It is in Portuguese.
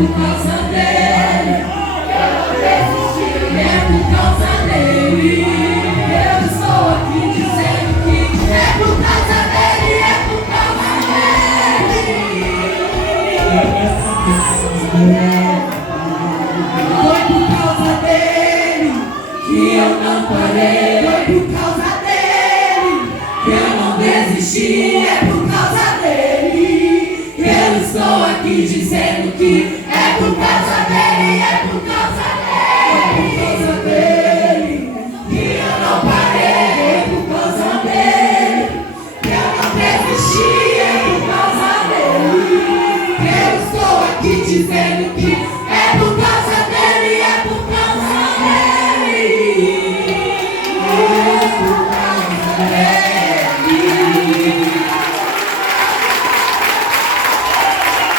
por causa dele. Eu não desisti, é por causa dele. Eu estou aqui dizendo que é por causa dele, é por causa dele. Foi por causa dele que eu não parei. Foi por causa dele que eu não desisti. É por causa dele que eu estou aqui dizendo que